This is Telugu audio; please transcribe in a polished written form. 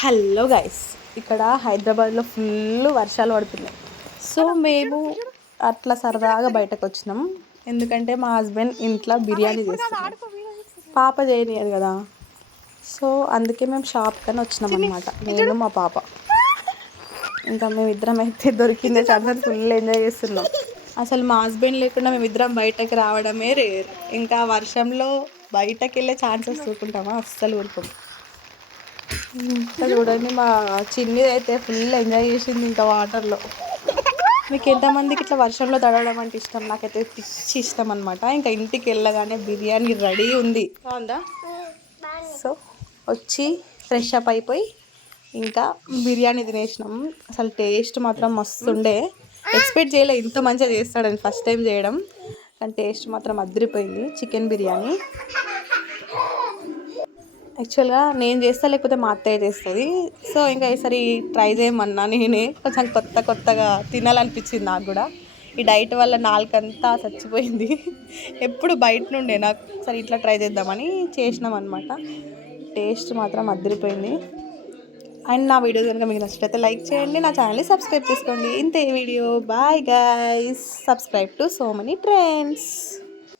హలో గైస్, ఇక్కడ హైదరాబాద్లో ఫుల్ వర్షాలు పడుతున్నాయి. సో మేము అట్లా సరదాగా బయటకు వచ్చినాం. ఎందుకంటే మా హస్బెండ్ ఇంట్లో బిర్యానీ చేస్తున్నాం, పాప చేయనియదు కదా. సో అందుకే మేము షాప్ కని వచ్చినాం అనమాట, నేను మా పాప. ఇంకా మేమిద్దరం అయితే దొరికిందే ఛాన్స్ ఫుల్ ఎంజాయ్ చేస్తున్నాం. అసలు మా హస్బెండ్ లేకుండా మేమిద్దరం బయటకు రావడమే రేర్. ఇంకా వర్షంలో బయటకు వెళ్ళే ఛాన్సెస్ చూసుకుంటామా, అస్సలు ఊరుకోం. ఇంకా చూడండి, మా చిన్ని అయితే ఫుల్ ఎంజాయ్ చేసింది ఇంకా వాటర్లో. మీకు ఎంతమందికి ఇట్లా వర్షంలో తడవడం అంటే ఇష్టం? నాకైతే పిచ్చి ఇష్టం అనమాట. ఇంకా ఇంటికి వెళ్ళగానే బిర్యానీ రెడీ ఉంది, బాగుందా. సో వచ్చి ఫ్రెష్ అప్ అయిపోయి ఇంకా బిర్యానీ తినేసినాం. అసలు టేస్ట్ మాత్రం మస్తు ఉండే. ఎక్స్పెక్ట్ చేయలే ఇంత మంచిగా చేస్తాడని, ఫస్ట్ టైం చేయడం. కానీ టేస్ట్ మాత్రం అదిరిపోయింది. చికెన్ బిర్యానీ యాక్చువల్గా నేను చేస్తా, లేకపోతే మా అత్తయ్య చేస్తుంది. సో ఇంకా ఈసారి ట్రై చేయమన్నా నేనే. కొంచెం కొత్తగా తినాలనిపించింది నాకు కూడా. ఈ డైట్ వల్ల నాలుకంతా చచ్చిపోయింది. ఎప్పుడు బయట నుండే, నాకు సరే ఇట్లా ట్రై చేద్దామని చేసినాం అనమాట. టేస్ట్ మాత్రం అదిరిపోయింది. అండ్ నా వీడియో కనుక మీకు నచ్చినట్లయితే లైక్ చేయండి, నా ఛానల్ని సబ్స్క్రైబ్ చేసుకోండి. ఇంతే video. Bye guys, subscribe to so many trends.